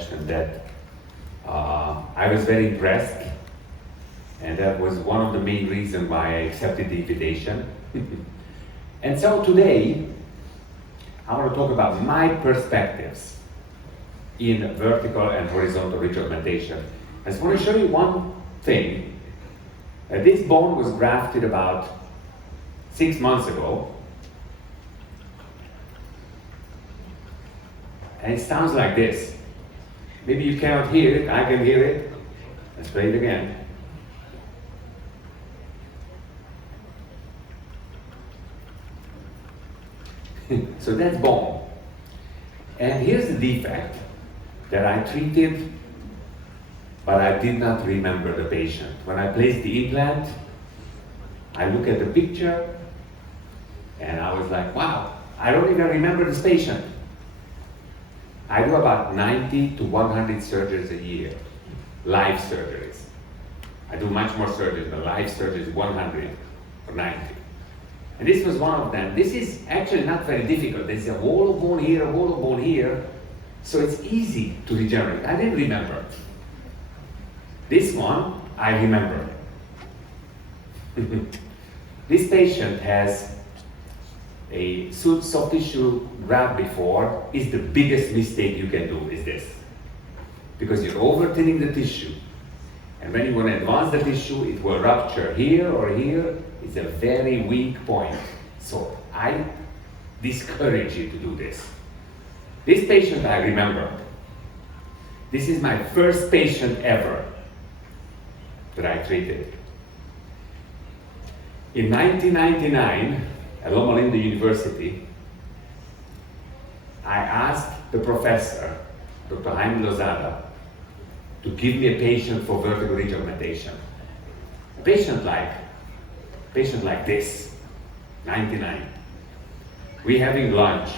question that I was very impressed, and that was one of the main reasons why I accepted the invitation. And so today, I want to talk about my perspectives in vertical and horizontal ridge augmentation. I just want to show you one thing. This bone was grafted about 6 months ago. And it sounds like this. Maybe you cannot hear it, I can hear it. Let's play it again. So that's bone. And here's the defect that I treated, but I did not remember the patient. When I placed the implant, I look at the picture, and I was like, wow, I don't even remember this patient. I do about 90 to 100 surgeries a year, live surgeries. I do much more surgeries, but live surgeries 100 or 90. And this was one of them. This is actually not very difficult. There's a hollow bone here, a hollow bone here, so it's easy to regenerate. I didn't remember. This one, I remember. This patient has a soft tissue graft before. Is the biggest mistake you can do is this. Because you're over thinning the tissue. And when you want to advance the tissue, it will rupture here or here. It's a very weak point. So I discourage you to do this. This patient I remember. This is my first patient ever that I treated. In 1999, at Loma Linda University, I asked the professor, Dr. Jaime Lozada, to give me a patient for vertical ridge augmentation. A patient like this, 99. We having lunch.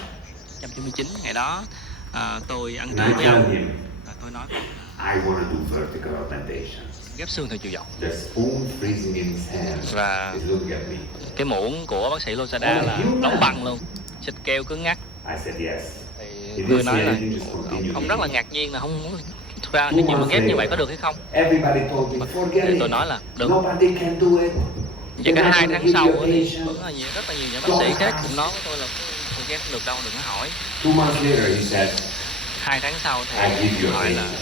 199 ngày đó tôi ăn And trưa I với tell ông him, và tôi nói I want to do vertical augmentation. ghép xương theo chiều dọc. The spoon freezing in his hand Và is looking at me. cái muỗng của bác sĩ Lozada là đóng băng luôn, xịt keo cứng ngắc. I said yes. Thì tôi nói là ông rất là ngạc nhiên là không muốn ra cái chuyện mà ghép như vậy có được hay không. Everybody told me, forget Thì it. tôi nói là được. Nobody can do it. Và cả 2 tháng sau thì vẫn là rất là nhiều những bác sĩ khác cũng nói với tôi là tôi ghép không được đâu, đừng có hỏi. 2 months later he said, 2 tháng sau I thì give you a hỏi là patient.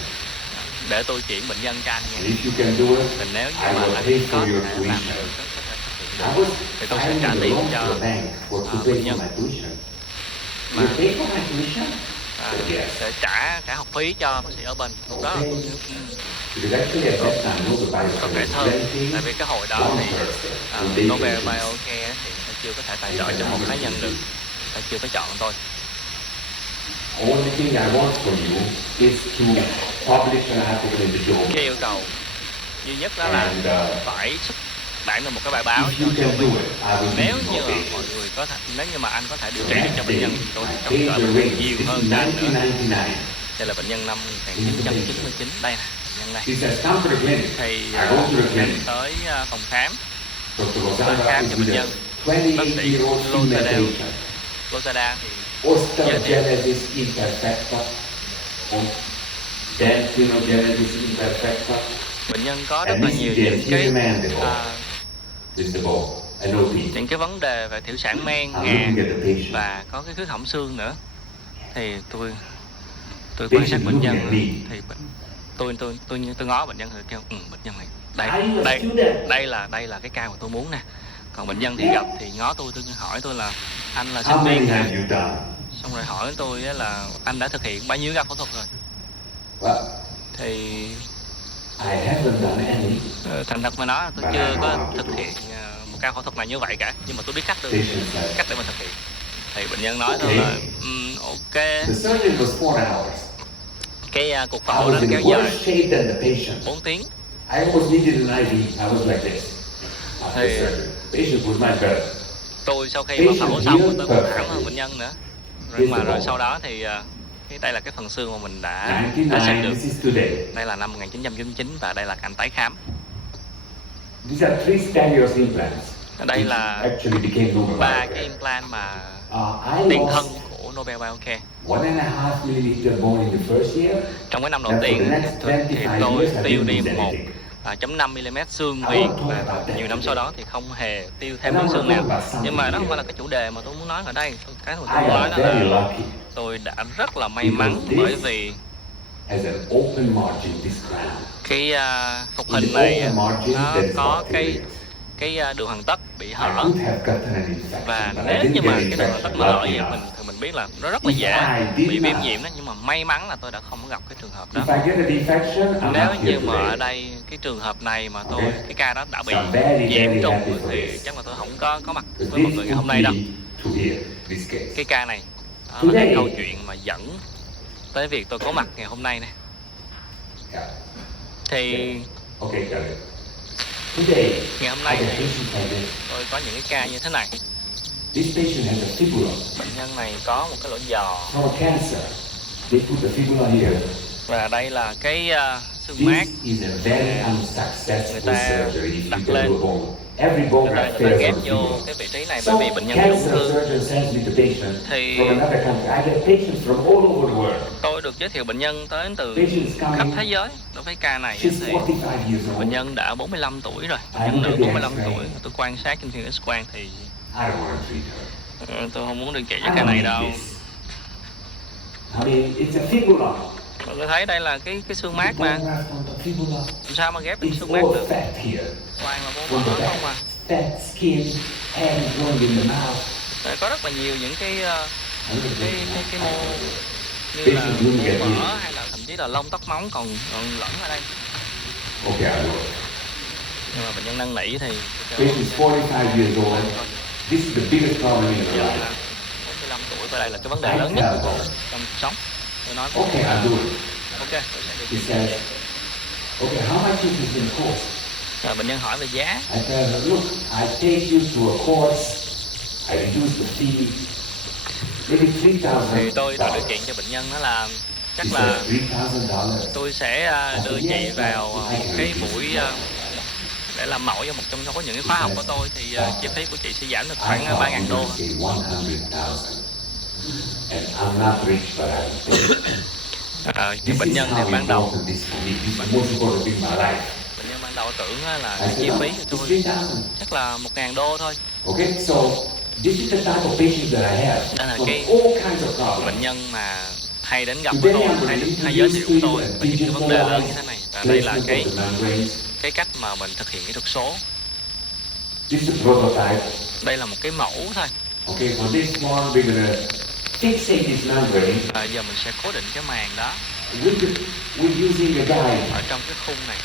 để tôi chuyển bệnh nhân cho anh And nha. if you can do it, Thì nếu như I mà will anh pay có for thể your làm tuition. được, có thể thực hiện I được, was thì tôi sẽ trả filing a tiền loan cho to the bank to bệnh pay for nhân. my tuition. Mà You pay for my tuition? Yes. sẽ trả cả học phí cho bác sĩ ở bên lúc đó. Because actually at that time, nobody Còn kể was hơn, renting tại vì cái hồi đó one thì person. Nobel Biocare thì người ta chưa có thể tài trợ cho một cá nhân được, người ta chưa có chọn tôi. Only thing I want for you is to publish an article in the journal. Cái yêu cầu duy nhất đó là And phải xuất bản được một cái bài báo if cho you can do mình. it, I will Nếu give như you a mà patient. mọi người có thể, nếu như mà anh có thể điều trị được cho That bệnh day, nhân, tôi I sẽ paid trợ the bệnh rate. nhân nhiều This hơn is cho anh nữa. 1999. Đây là bệnh nhân năm 1999, đây nè, bệnh nhân này. He says, come to the clinic. Thì I go to the bệnh nhân clinic. tới phòng khám, Dr. khám Lozada cho is bệnh with nhân. a 28-year-old female Lozada. patient. Lozada thì Osteogenesis imperfecta. Dentinogenesis imperfecta. bệnh nhân có rất là nhiều những cái vấn đề về thiểu sản men, ngà và có cái khuyết hỏng xương nữa. Thì tôi quan sát bệnh nhân thì tôi ngó bệnh nhân thì kêu bệnh nhân này đây là cái ca mà tôi muốn nè. Còn bệnh nhân thì gặp thì ngó tôi hỏi tôi là anh là sinh viên hả? Xong rồi hỏi tôi là anh đã thực hiện bao nhiêu ca phẫu thuật rồi? Thì thành thật mà nói tôi chưa có thực hiện một ca phẫu thuật nào như vậy cả, nhưng mà tôi biết cách để mà thực hiện. Thì bệnh nhân nói tôi là ok. Cái cuộc phẫu đó kéo dài 4 tiếng. Thì tôi sau khi mà phẫu xong tôi còn thảm hơn bệnh nhân nữa. Rồi sau đó thì đây là cái phần xương mà mình đã xem được. Đây là năm 1999 và đây là cảnh tái khám. Đây là 3 cái implant mà tiền thân của Nobel Biocare. 1.5 mm bone in the first year. Trong cái năm đầu tiên thì tôi tiêu đi 1.5 mm xương viền, và nhiều năm sau đó thì không hề tiêu thêm miếng xương nào. Nhưng mà đó không phải là cái chủ đề mà tôi muốn nói ở đây. Cái mà tôi muốn nói đó là tôi đã rất là may mắn, bởi vì cái phục hình này nó có cái đường hoàng tất bị hở, và nếu như mà cái đường hoàng tất mà hở vậy thì mình biết là nó rất là dễ bị viêm nhiễm đó. Nhưng mà may mắn là tôi đã không có gặp cái trường hợp đó. Nếu như mà ở đây cái trường hợp này mà cái ca đó đã bị nhiễm trùng thì chắc là tôi không có mặt với mọi người ngày hôm nay đâu. Cái ca này đó là cái câu chuyện mà dẫn tới việc tôi có mặt ngày hôm nay này. Thì ngày hôm nay thì tôi có những cái ca như thế này. Bệnh nhân này có một cái lỗ giò, và đây là cái xương mát người ta đặt lên. Người ta ghép vô cái vị trí này bởi vì bệnh nhân bị ung thư. Thì tôi được giới thiệu bệnh nhân tới từ khắp thế giới. Đối với ca này thì bệnh nhân đã 45 tuổi rồi, bệnh nhân nữ 45 tuổi. Tôi quan sát trên phim X-quang thì tôi không muốn điều trị cho ca này đâu. Mọi người thấy đây là cái xương mát mà, làm sao mà ghép được xương mát được? Toàn là mô mỡ không à. Có rất là nhiều những cái mô như là mô mỡ hay là thậm chí là lông tóc móng còn lẫn ở đây. Nhưng mà bệnh nhân năn nỉ thì 45 tuổi, và đây là cái vấn đề lớn nhất trong cuộc sống. Tôi nói với tôi sẽ điều trị. Rồi bệnh nhân hỏi về giá. Thì tôi tạo điều kiện cho bệnh nhân đó là chắc là tôi sẽ đưa chị vào một cái buổi để làm mẫu cho một trong số những cái khóa học của tôi, thì chi phí của chị sẽ giảm được khoảng 3.000 đô. Cái bệnh nhân thì ban đầu tưởng là cái chi phí của tôi chắc là 1.000 đô thôi. Đây là cái bệnh nhân mà hay đến gặp với tôi, hay giới thiệu với tôi về những cái vấn đề lớn như thế này. Và đây là cái cách mà mình thực hiện kỹ thuật số. Đây là một cái mẫu thôi. Giờ mình sẽ cố định cái màng đó ở trong cái khung này.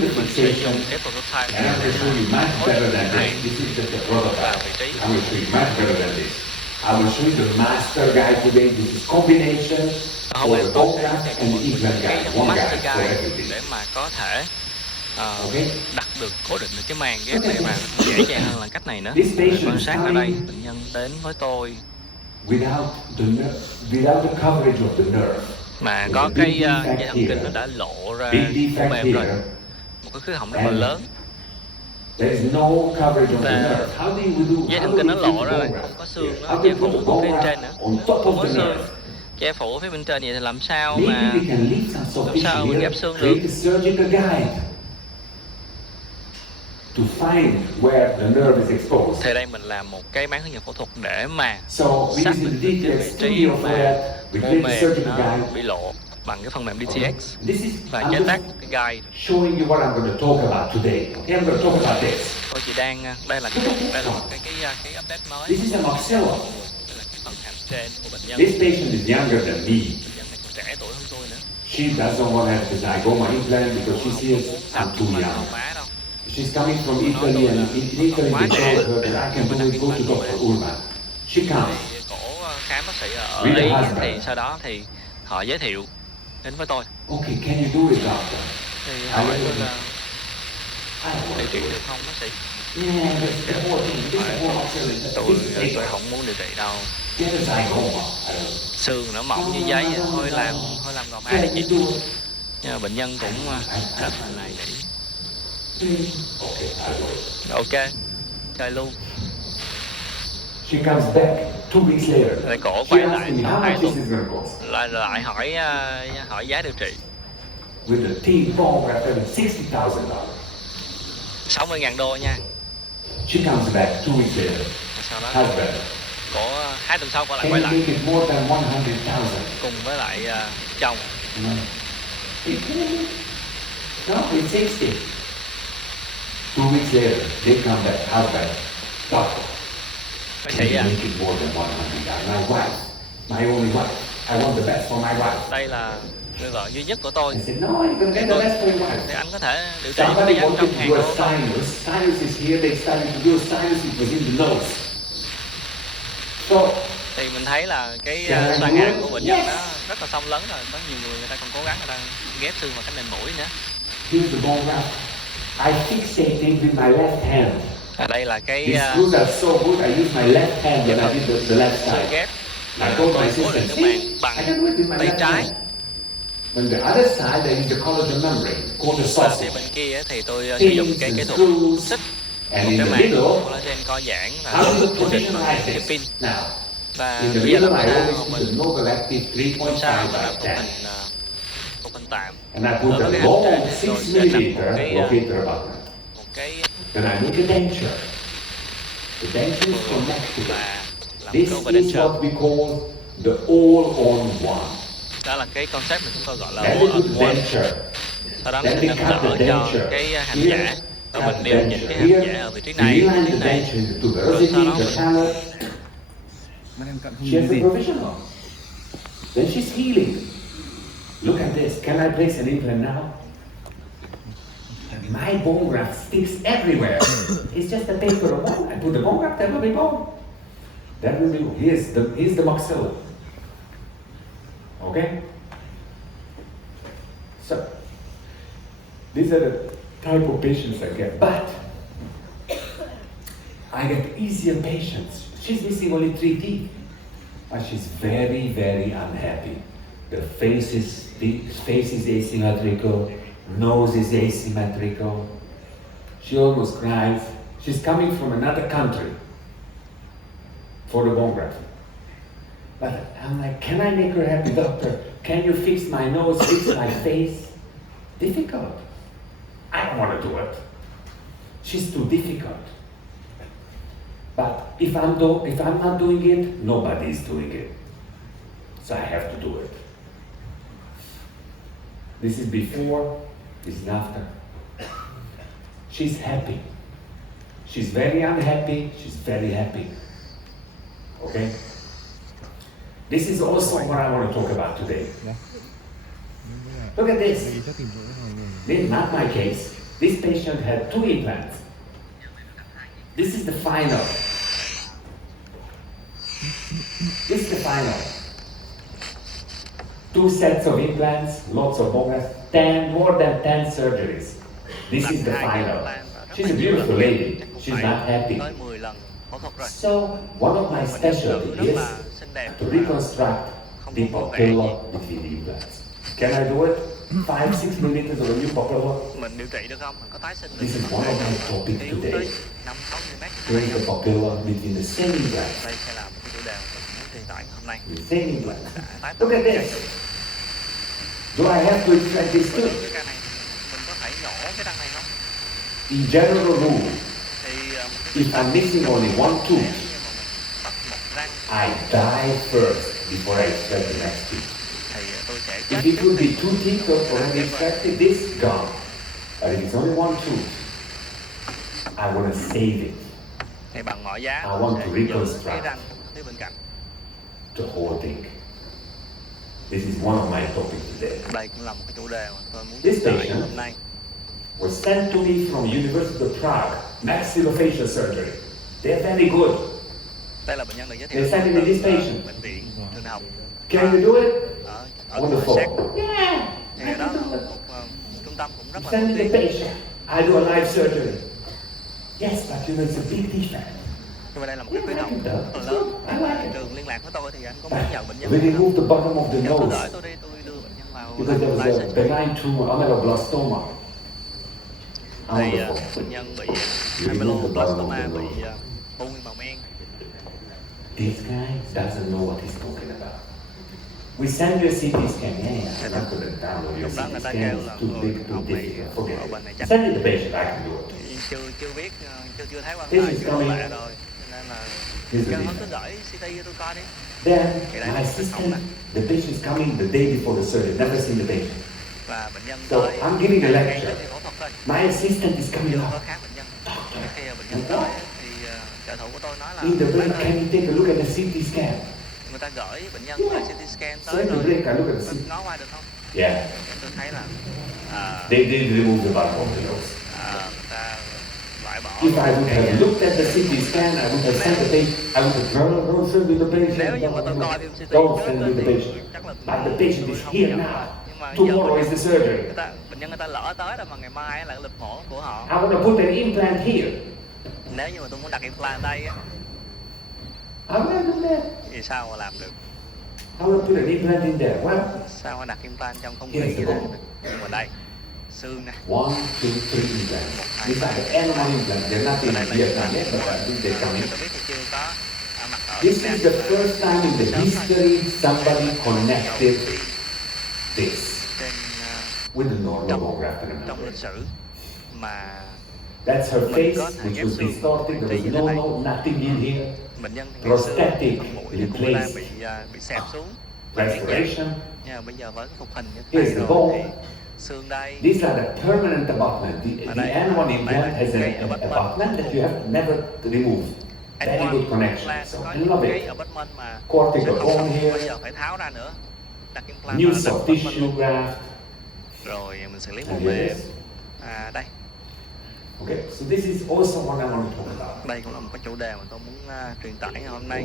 Mình sẽ dùng cái prototype để cố định cái này vào vị trí. Hôm nay tôi sẽ cho mọi người cái master guide để mà có thể đặt được, cố định được cái màng ghép này, và dễ dàng hơn là cách này nữa. Quan sát ở đây, bệnh nhân đến với tôi mà có cái dây thần kinh nó đã lộ ra u mềm rồi, một cái khứ hỏng rất là lớn. Và dây thần kinh nó lộ ra rồi, không có xương nó che phủ ở phía trên nữa, không có xương che phủ ở phía bên trên, vậy thì làm sao mình ghép xương được? Thì đây mình làm một cái máng hướng dẫn phẫu thuật để mà xác định được cái vị trí mà mô mềm nó bị lộ bằng cái phần mềm DTX và chế tác một cái guide. Tôi chỉ đang đây là một cái update mới. Đây là cái phần hàm trên của bệnh nhân. Bệnh nhân này còn trẻ tuổi hơn tôi nữa. She doesn't want to have the zygote implant because she sees I'm too young. She's coming from Italy, and in Italy they told her that I can do it, go to Dr. Ullman. She comes. Cổ khám bác sĩ ở Ý, thì sau đó thì họ giới thiệu đến với tôi. Okay, can you do it, doctor? Thì hỏi tôi là điều trị được không bác sĩ? Tôi không muốn điều trị đâu. Xương nó mỏng như giấy, thôi làm gò má đi chị. Nhưng mà bệnh nhân cũng rất là này nỉ. Ok, chơi luôn. She comes back 2 weeks later. Rồi cổ She quay asked lại me, sau how 2 much tuần is this going to cost? lại hỏi giá điều trị. With the team bone graft, $60,000. 60.000 đô nha. She comes back 2 weeks later. Sau đó Husband. cổ 2 tuần sau Can quay you lại make it more than 100,000? cùng với lại chồng. No. No, it's 60. 2 weeks later, they come back, husband, doctor. Bác Can sĩ you make it more than 100,000? My wife, my only wife. I want the best for my wife. Đây là người vợ duy nhất của tôi. I said, no, you're going to get the best for your wife. Thì anh có thể điều trị với Somebody giá wanted to 100.000 do a đô thôi. sinus. Sinus is here, they started to do a sinus, it was in the nose. So, Thì mình thấy là cái xoang hàm của bệnh nhân nó rất là xông lấn rồi. Có nhiều người ta còn cố gắng người ta ghép xương vào cái nền mũi nữa. here's the bone graft. I fixate it with my left hand. Đây là cái These screws are so good, I use my left hand when I did the left xương side. ghép. I told my Tôi cố sister, định cái see, màng bằng I can do it with my tay left trái. hand. On the other side, I use the collagen membrane, called the Bên sausage. phía bên kia thì tôi sử dụng cái kỹ thuật xích And một in cái the màng middle, collagen co giãn và how do cố you định bằng position cái like pin. this? Now, Và in the bây giờ middle, là I chúng ta always put the no galactic hôm sau 3.5 mình làm by 10. cục hình tạm. And I put Đó a là cái long hành trình 6 tôi sẽ làm một millimeter cái locator abutment. một cái Then I make a denture. The denture is connected. và làm This câu về is denture. what we call the all-on-one. Đó là cái concept mà chúng tôi gọi là Then all we on put one. denture. Sau đó Then mình we nâng cut đỡ the cho denture. cái hàm Here, giả và cut mình the điều chỉnh denture. cái hàm Here, giả ở vị trí we này, vị realign trí the này. denture into the Rồi sau đó tuberosity, the mình palate. Mấy em cận không She nhìn has cái a gì. provisional. Then she's healing. Look at this. Can I place an implant now? My bone graft sticks everywhere. It's just a paper bone. I put the bone graft, there will be bone. That will be. Here's the maxilla. Okay. So these are the type of patients I get, but I get easier patients. She's missing only 3 teeth, but she's very, very unhappy. The face is asymmetrical, nose is asymmetrical. She almost cries. She's coming from another country for the bone graft. But I'm like, can I make her happy, doctor? Can you fix my nose, fix my face? Difficult. I don't want to do it. She's too difficult. But if I'm not doing it, nobody's doing it. So I have to do it. This is before, this is after. She's happy. She's very unhappy, she's very happy. Okay? This is also what I want to talk about today. Look at this. This is not my case. This patient had 2 implants. This is the final. This is the final. 2 sets of implants, lots of bone grafts, more than 10 surgeries. This is the final. She's a beautiful lady. She's not happy. Tới 10 lần phẫu thuật rồi. So, one of my specialties is to reconstruct the papilla between the implants. Can I do it? 5-6 millimeters of a new papilla? Mình điều trị được không? Mình có tái sinh được This is không? one of my topics Yếu today. tới 5-6 mm. Here's the papilla between the same implants. Đây sẽ là một cái chủ đề mà mình muốn truyền tải hôm nay. The same implants. Đã tái Look at this. Do I have to extract this too? cái răng này mình có thể nhổ cái răng này không? In general rule, Thì if I'm missing only one nếu tooth, như mà mình bắt một răng I die first before I extract the next tooth. thì tôi sẽ If chết it trước would be khi 2 teeth already extracted, this gone. But if it's only one tooth, I want to save it, thì bằng mọi giá I want sẽ to giữ reconstruct. cái răng phía bên cạnh. the whole thing. This is one of my topics today. Đây cũng là một cái chủ đề mà tôi muốn This truyền tải patient hôm nay. was sent to me from University of Prague, maxillofacial surgery. They're very good. Đây là bệnh nhân được giới thiệu They sent me this patient. bệnh viện trường đại học Can you do it? ở Wonderful. Séc. Yeah, Thì I đó can là do it. một trung tâm cũng rất là Send nổi me the tiếng. patient. I do a live surgery. Yes, but you know it's a big defect. Nhưng mà đây là một cái khuyến học rất là lớn. Trường liên lạc với tôi thì anh có muốn nhận bệnh nhân We remove the bottom of the Dạ, tôi nose gửi tôi đi, tôi đưa bệnh nhân vào because there live was a session. benign tumor, ameloblastoma. Thì Wonderful. bệnh nhân bị You remove the bottom of ameloblastoma, the bị nose. u nguyên bào men. This guy doesn't know what he's talking about. We send you a CT scan. Yeah, I'm not going to download your Lúc đó CT người ta scan. kêu It's là too big, too ông này difficult. Forget ở bên này it. chắc Send it to the patient. I can do it. chưa biết, chưa thấy quan This tài is chưa coming. lạ rồi, cho nên là Here's the kêu nó cứ defect. gửi CT cho tôi coi đi. Then Cái my đấy assistant, the patient is coming the day before the surgery. Never seen the patient. Và bệnh nhân So tới I'm giving a ngay lecture. trước khi phẫu thuật thôi, My assistant is coming chưa có up. khám bệnh nhân. Khi bệnh nhân tới thì trợ thủ của tôi nói là In the bác break, ơi, can you take a look at the CT scan? người ta gửi bệnh nhân lại CT scan So tới in the rồi, break, I look at the tôi CT. ngó qua được không? Yeah, Tôi thấy là they did remove the bulk of the nose. người ta loại bỏ If I would cái, have looked at the CT scan, I would have sent the patient. I would have don't send me the patient. nếu như mà tôi coi phim CT Don't trước send me á the thì patient. chắc là But the patient tôi is không here nhận now. rồi. Nhưng mà giờ Tomorrow is the surgery. bệnh nhân người ta lỡ tới rồi mà ngày mai là cái lịch mổ của họ. I want to put an implant here. Nếu như mà tôi muốn đặt implant đây á, How will I do that? thì sao mà làm được? I want to put an implant in there. Well, Sao mà đặt implant trong không Yes, khí như thế? bro. Nhưng mà đây, xương nè. 1, 2, 3 implants. These are the N1 implants. They're not in Vietnam yet, but I think they're coming. Tôi biết thì chưa có mặt ở This Việt is Nam. the first time in the history somebody connected this Trên, with the normal trong, bone graft and trong membrane. lịch sử mà That's her mình face, có thể which ghép was xương distorted. There vị was như thế no, này. nothing in here. Bệnh nhân thì ngày xưa Prosthetic phần mũi thì cũng đang replaced. bị xẹp xuống. và biến dạng. Restoration. Nhưng mà bây giờ với cái phục hình như Here's thế the này rồi thì bone. xương đây. These are the permanent abutment. The N1 implant has an abutment that you have to never remove. Very good connection. So Có I những love cái it. abutment mà Cortical sẽ bone không here. bây giờ phải tháo ra nữa. Đặt implant New vào, đặt soft abutment tissue luôn. graft. Rồi mình xử lý mô And mềm. here it is. Đây, Okay, so this is also what I want to talk about. đây cũng là một cái chủ đề mà tôi muốn truyền tải ngày hôm nay.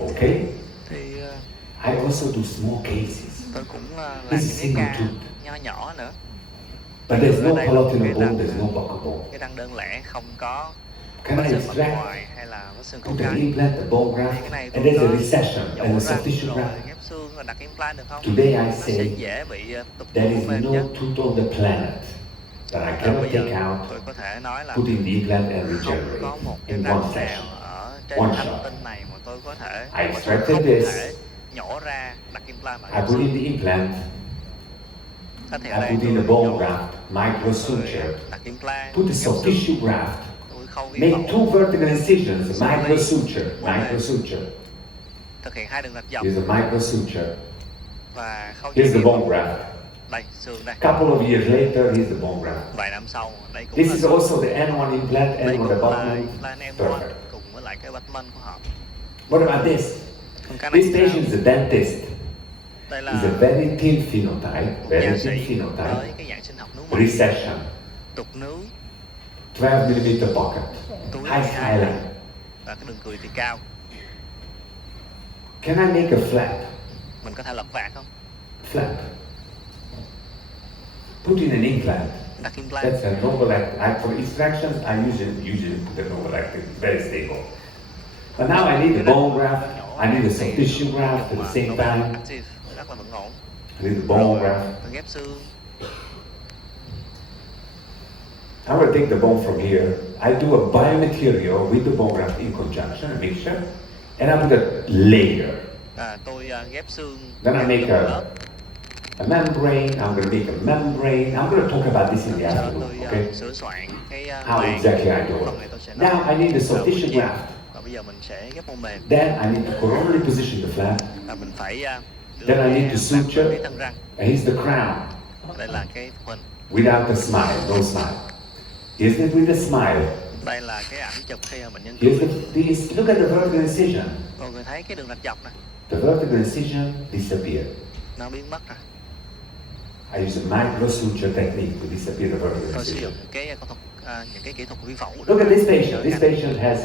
Okay, Thì I also do small cases, tôi cũng làm This những is cái single ca tooth. nho nhỏ nữa. but there's no Ở đây là palatinal cái bone, răng, there's no buccal bone. cái răng đơn lẻ không có Can vết I xương mặt extract, ngoài hay là vết xương cổ put an cái. implant, a bone Thì graft, cái này and tôi there's có a recession nhổ and a răng soft tissue rồi graft? ghép xương rồi đặt implant được không? Today I Nó sẽ say dễ bị tụt there mũ is mềm no chứ. tooth on the planet that I cannot Bây giờ take out, tôi có thể nói là put in the implant and không có regenerate một cái in răng one nào session. ở trên One hành shot. tinh này mà tôi có thể I mà tôi extracted không this. thể nhổ ra đặt implant vào I ghép put in xương. the implant, Thì I ở đây put tôi in a bone nhổ graft, micro rồi suture, đặt implant, put a ghép soft xương. tissue graft, Tôi khâu vi make phẫu, two vertical incisions, micro suture. thực hiện 2 đường rạch dọc Here's a micro suture. và khâu Here's the vi bone phẫu. graft. Đây, xương đây. Couple of years later, here's the bone graft. Vài năm sau, đây cũng This là is xương. also the N1 implant, Đây N1 cũng là abutment. implant M1 Perfect. cùng với lại cái abutment của họ. What about this? Còn cái này This thì patient sao? is a dentist. Đây là He's a very thin phenotype, một very nha thin sĩ với phenotype. cái dạng sinh học nướu mày, Recession, tục nướu, 12mm pocket, túi high 12 skyline. và cái đường cười thì cao. Can I make a flap? Mình có thể lật vạt không? Flap. Put in an implant. Đặt implant. That's a novel act. For extractions, I usually put a novel act. It's very stable. But now I need a bone graft. I need a soft tissue graft at the same time. Active, rất là vững ổn. I need a bone graft. Tôi ghép xương. I'm going to take the bone from here. I do a biomaterial with the bone graft in conjunction, a mixture, and I put a layer. Tôi ghép xương. Then I ghép make một lớp. a membrane. I'm going to make a membrane. I'm going to talk about this in the Sau đó afternoon, tôi okay? sửa soạn cái How màng. exactly I do Phần này tôi sẽ it. nói Now I need a soft vào buổi tissue chiều. graft. Và bây giờ mình sẽ ghép mô mềm. Then I need to coronally position the flap. Và mình phải Then I need to cái suture. thân răng. And here's the crown. Đây là cái phục hình. Without the smile, no smile. Here's it with the smile. Đây là cái ảnh chụp khi mà bệnh nhân Here's cười. look at the vertical incision. Mọi người thấy cái đường rạch dọc này, The vertical incision disappeared. nó biến mất rồi. I use a micro suture technique to disappear the vertical Tôi sử incision. dụng cái phẫu thuật, những cái kỹ thuật vi phẫu. Look at this để patient. This gắn. patient has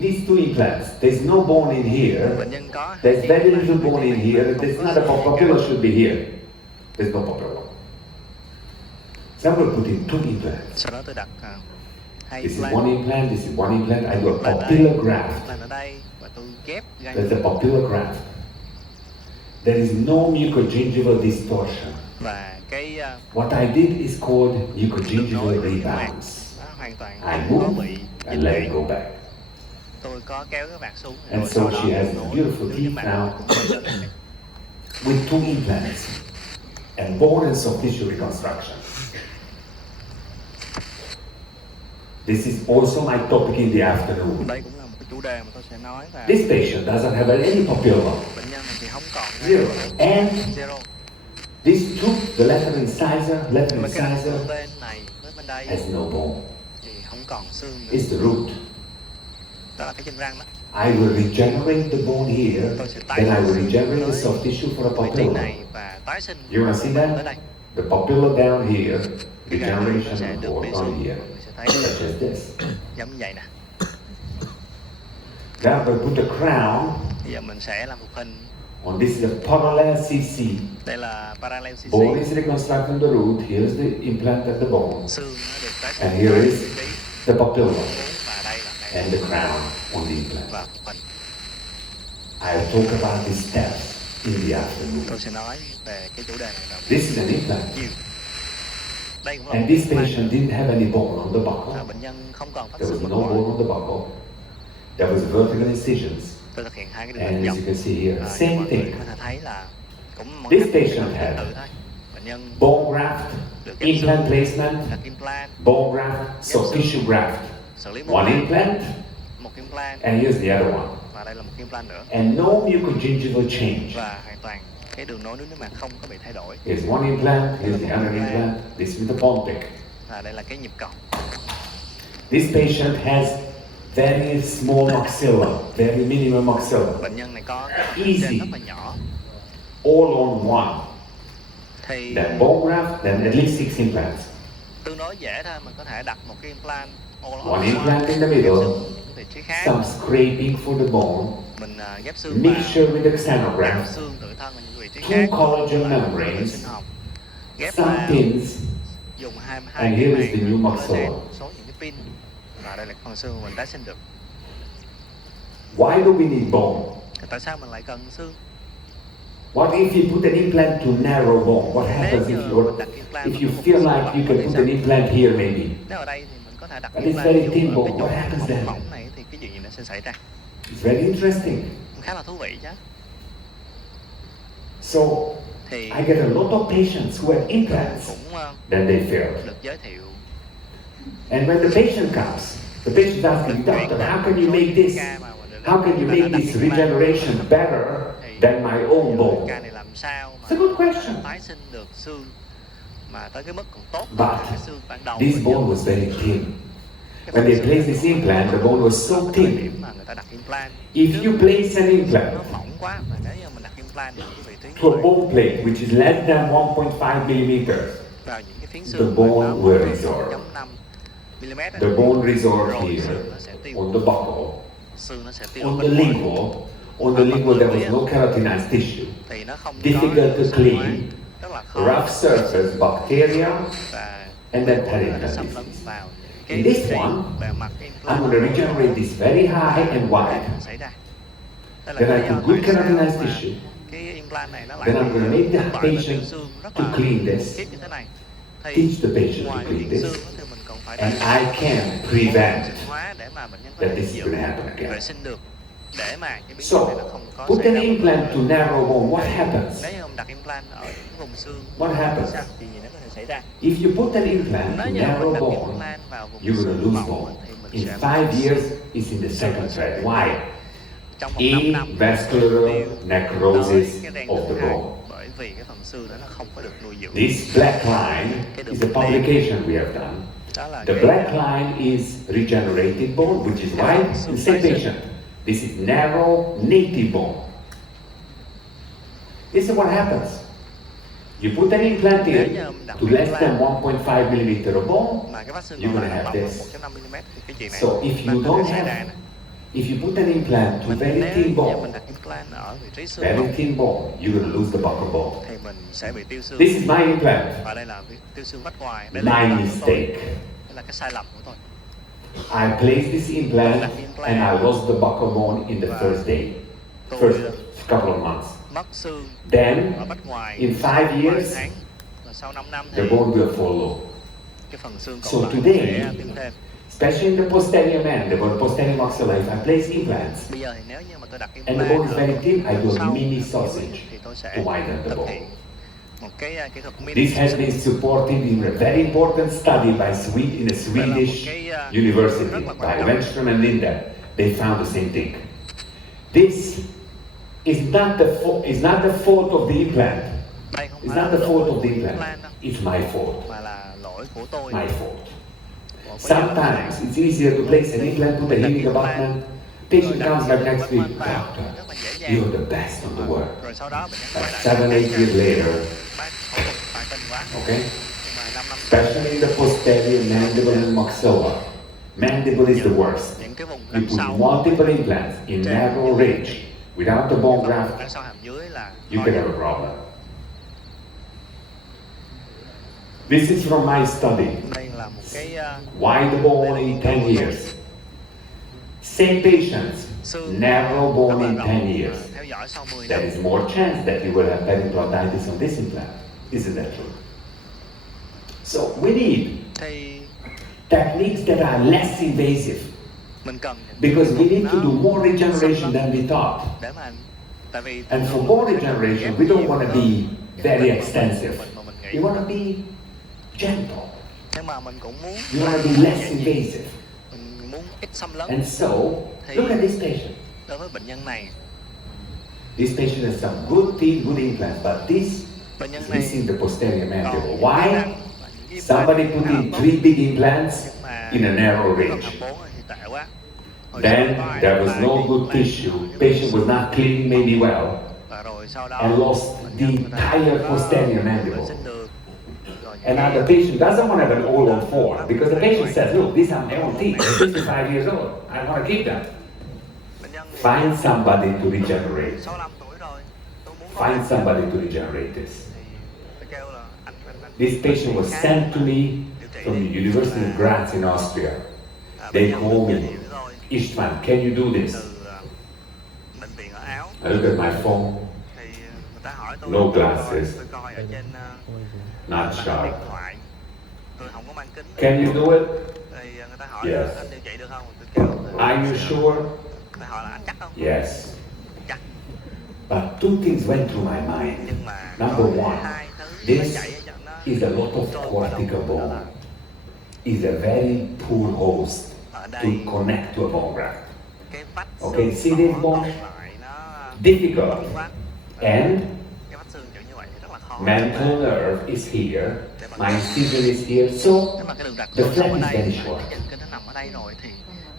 these two implants. There's no bone in here. Bệnh nhân có There's very little implant bone in này, here. không There's có not a xương papilla cả. should be here. There's no papilla. So I'm going to put in two implants. Sau đó tôi đặt hai This is implant. one implant. This is one implant. I do a Implant ở papilla đây, graft. implant ở đây và tôi ghép gai. That's a papilla graft. There is no mucogingival distortion. Và cái What I did is called mucogingival nối mạc rebounds. nó hoàn toàn I không có move bị and dính let liền. it go back. Tôi có kéo cái mạc xuống And rồi so sau đó she has nối beautiful đưa cái teeth mạc now. cũng quay trở lại. With 2 implants and bone and soft tissue reconstruction. This is also my topic in the afternoon. Đây cũng là một cái chủ đề mà tôi sẽ nói và This patient doesn't have any papilla. bệnh nhân này thì không còn Zero. And zero. this tooth, the lateral incisor Mà cái incisor bên này với bên đây has no bone. thì không còn xương nữa. It's the root. Đó là cái chân răng đó. I will regenerate the bone here, Tôi sẽ then I tái will sinh regenerate the tới soft tissue for a vị trí papilla. này và tái sinh You wanna see tới that? đây. The papilla down here, Cái gà nó regeneration sẽ of được bone đi on xuống. here, Mình sẽ thấy such as this. giống như vậy nè. Now we put a crown Bây giờ mình sẽ làm một hình. on this is a parallel CC. Đây là parallel CC. Bone is reconstructing the root. Here's the implant at the bone, Xương nó được tái and sinh here tới is vị trí the papilla và đây là cái and the crown on the implant. và một hình. I'll talk about these steps in the afternoon. Tôi sẽ nói về cái chủ đề này vào This is an implant, chiều. Đây cũng là and một this implant. patient didn't have any bone on the buckle. Bệnh nhân không còn phát There was xương no bên bone ngoài. on the buckle. There was vertical incisions, Tôi thực hiện hai cái đường and lệch as dọc. you can see here, Như same mọi người thing. có thể thấy là cũng một This cách patient tương had tự thôi. Bệnh nhân Bone graft, được ghép implant xương, placement, đặt implant, bone graft, soft tissue graft. xử lý một One cái, implant, một implant and here's the other one. và đây là một implant nữa. And no mucogingival change. Và hoàn toàn cái đường nối nước mạc không có bị thay đổi. Here's one implant, here's the other implant. This is the Pontic. Và đây là cái nhịp cầu. This patient has very small maxilla, very minimum maxilla, Bệnh nhân này có Easy. trên rất là nhỏ. all on one. Thì Then bone graft, then at least 6 implants. tương đối dễ thôi, mình có thể đặt một cái implant One implant in the middle, vị trí khác. some scraping for the bone, Mình ghép xương vào, mixture with the ghép xenograft, xương tự thân ở những vị trí 2 khác. collagen Và membranes, sinh học. Ghép some vào, pins, dùng hai and cái here is the màng new để maxilla. nén một số những cái pin. Và đây là phần xương mình tái sinh được. Why do we need bone? Thì tại sao mình lại cần xương? What if you put an implant to narrow bone? What happens if you feel like you can put an implant here maybe? Nếu ở đây thì mình có thể đặt But it's implant very vô thin ở bone. cái chỗ What happens mỏng then? mỏng này thì cái gì nó sẽ xảy ra? It's very interesting. Khá là thú vị chứ. So Thì I get a lot of patients who have implants, cũng then they failed. được giới thiệu. And when the patient comes, the patient is asking, doctor, how can you make this? How can you make this regeneration better than my own bone? Ca này làm sao mà It's a good question. tái sinh được xương mà tới cái mức còn tốt But hơn cái xương ban đầu. this bone was very thin. When they placed this implant, the bone was so thin. Điểm mà người ta đặt implant. If you place an implant Nó mỏng quá mà nếu như mình đặt implant ở cái vị trí to a bone plate which is less than 1.5 millimeters, vào những cái phiến the xương bone will resorb. 1.5 mm The bone resorb rồi here xương nó sẽ tiêu, on the buccal, xương nó sẽ tiêu on ở the bên ngoài. lingual. On the lingual there was no keratinized tissue. Thì nó không Difficult có to xương hóa, clean, rất là khó rough surface, bacteria, và and then nó parental xâm lấn disease. vào In this one, bề mặt cái I'm going to regenerate this very high and wide. xảy ra. Đây là Then I lý do put good tại sao keratinized mà tissue. cái implant này nó lại Then I'm going to make the gọi là patient tiêu xương rất to là clean this. khiếp như thế này. Thì Teach the patient to ngoài clean cái this. xương thì mình còn phải And đánh I can prevent sinh hóa để mà bệnh nhân có that thể this is giữ going to happen again. vệ sinh được để mà cái biến So, chứng này nó không có put xảy an ra. implant to narrow bone. What happens? Nếu như ông đặt implant ở những vùng xương What happens? sao thì gì nó có thể xảy ra? If you put an implant to Nếu như mình narrow đặt bone, implant vào vùng you're going xương to lose mỏng bone. thì mình In sẽ 5 years, it's in the second thread. Why? trong một 5 năm Avascular tới necrosis cái ren of the thứ hai, bone. bởi vì cái phần xương đó nó không có được nuôi dưỡng. This black line is a publication we have done. Đó là The cái black line is regenerated bone, which is why the same patient. This is narrow native bone. This is what happens. You put an implant in to less than 1.5 millimeter of bone, mà cái vách xương you're còn going to lại have bằng this. 1.5 mm thì cái chuyện này So if nó you có don't thể xảy ra have, nè. if you put an implant to Mình very nếu thin như bone, mình đặt implant ở vị trí xương very mỏng thin bone, you're going to lose the buccal bone. thì mình sẽ bị tiêu xương. This is my implant. Và đây là tiêu xương vách ngoài. My Đây là implant của tôi. mistake. Đây là cái sai lầm của tôi. I placed this implant and I lost the buccal bone in the first day, first couple of months. Mất xương Then, ở vách ngoài in 5 vài years, tháng. Và sau 5 năm the thì bone will follow. cái phần xương So còn lại today, sẽ tiến thêm. especially in the posterior mandible, posterior maxilla, if I place implants, Bây giờ thì nếu như mà tôi đặt and the implant bone is very thin, I do a sau mini dưới sausage thì tôi sẽ to widen the thực bone. hiện một cái kỹ thuật mini This has been supported in a very important study by in a Swedish university by Wenström and Linde. They found the same thing. This is not the fault of the implant. Đây không It's phải not là the lỗi fault of của the implant. implant đâu, It's my fault. mà là lỗi của tôi. My fault. Có gì Sometimes it's easier to place an implant, put a healing abutment. Patient comes back next week, doctor, rất là dễ dàng. you're the best in the world. Rồi sau đó bệnh nhân But quay lại 7-8 years later, bác phẫu thuật phải tình quá. okay? Nhưng mà 5 năm sau, Especially in the posterior mandible and maxilla. Mandible is the worst. những cái vùng You răng put sau, multiple implants in narrow range without the bone graft, răng sau hàm dưới là you khó can nhất. have a problem. This is from my study. Đây là một cái Why the bone in 10 years? Same patients, xương narrow bone rất in là 10 rộng, years. theo dõi sau 10 năm There is more chance that you will have perimplantitis on this implant. Isn't that true? So we need thì techniques that are less invasive mình cần because we need to nó do more regeneration than we thought. để mà tại vì And for bone regeneration, we don't want to be very extensive. mà mình We nghĩ, want to be gentle. nhưng mà mình cũng muốn We want to be less invasive. mình muốn ít xâm lấn. And so, look at this patient. Đối với bệnh nhân này, This patient has some good teeth, good implants, but this bệnh nhân is này missing the posterior còn mandible. những Why? cái răng và những cái Somebody implant put khá là in tốt, 3 big implants nhưng mà in a narrow cái phần range. hàm 4 thì tệ quá. Hồi Then xưa có ai there was lại no đi good implant tissue. những Patient was not cleaning maybe well và rồi sau đó and lost bệnh the nhân người ta entire có posterior vệ mandible. sinh được. Rồi And now những the patient doesn't want to have an all on 4 because the patient says, look, these are my own teeth. I'm 65 years old. I want to keep them. bệnh nhân thì Find somebody to regenerate. 65 tuổi rồi, tôi muốn có Find lại. somebody to regenerate this. Thì tôi kêu là anh This patient was sent to me from the University of Graz in Austria. They called me, Istvan, can you do this? từ bệnh viện ở Áo I look at my phone, thì người ta hỏi tôi, No tôi glasses. coi ở trên not màn hình sharp. điện thoại, tôi không có mang kính. Can you do it? Thì người ta hỏi Yes. anh điều trị được không? Tôi kêu Are you sure? người ta hỏi là anh chắc không? Yes. Chắc. But two things went through my mind. Nhưng mà Number có one, hai thứ this nó chạy ở trận đó is a lot of trôn vào cortical đầu đó là bone. Is a very poor host ở to đây connect to a bone graft. cái vách Okay, xương see nó this còn bone? lại nó Difficult. quá. And Cái vách xương kiểu như vậy thì rất là khó. mental nerve is here, my incision is here, so Nếu mà cái đường rạch the xương flap nằm ở is đây, very mà short. cái chân kinh nó nằm ở đây rồi thì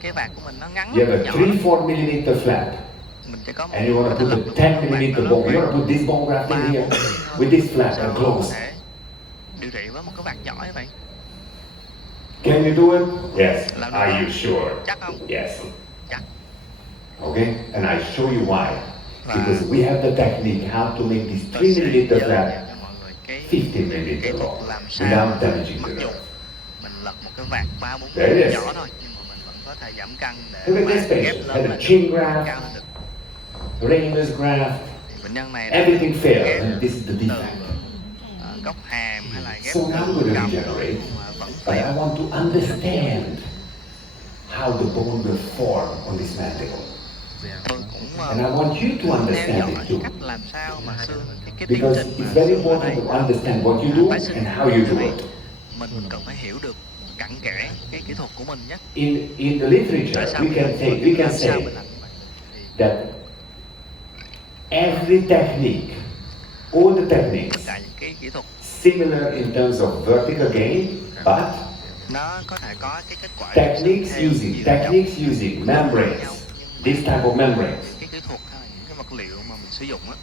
cái vạt của mình nó ngắn You have nó a nhỏ 3-4 millimeter flap, mình chỉ có một and you want to cái put lực a 10 của vạt millimeter nó bone. You khoảng want to put this bone graft in 3-4 here thôi. with this flap Sao and có close. thể điều trị với một cái vạt nhỏ như vậy? Can you do it? Yes. Làm được Are không? you sure? Chắc không? Yes. Chắc. Okay, and I show you why. Và Because we have the technique how to make this 3 tôi sẽ millimeter giới flap thiệu cho mọi người cái 15 kỹ millimeter thuật long làm sao without damaging mặc the dù nerve. mình lật một cái vạt 3-4 There it is. nhỏ thôi nhưng mà mình vẫn có thể giảm cân để Look at mà this ghép patient. lớn Had a lên chin được, graft, cao lên được. Ramus graft, Thì bệnh nhân này đã everything failed, ghép and this is the từ defect. góc hàm hay là ghép So now từ we're going to cầm regenerate, mà vẫn but I fail. want to understand how the bone will form on this mandible. Tôi cũng And I want you to theo understand dõi it cái too. cách làm sao mà xương cái tiến Because trình it's mà very xương ở đây important to understand what you do tái sinh and how you do này, it. mình cần phải hiểu được cặn kẽ cái kỹ thuật của mình nhé. In the literature, Tại sao we can làm sao say mình làm như vậy? Thì that every technique, all the tất techniques, cả những cái kỹ thuật similar in terms of vertical gain, but nó có thể có cái kết quả techniques theo using chiều dọc membranes, nhau, this type of membranes, cái kỹ thuật hay là những cái vật liệu mà mình sử dụng á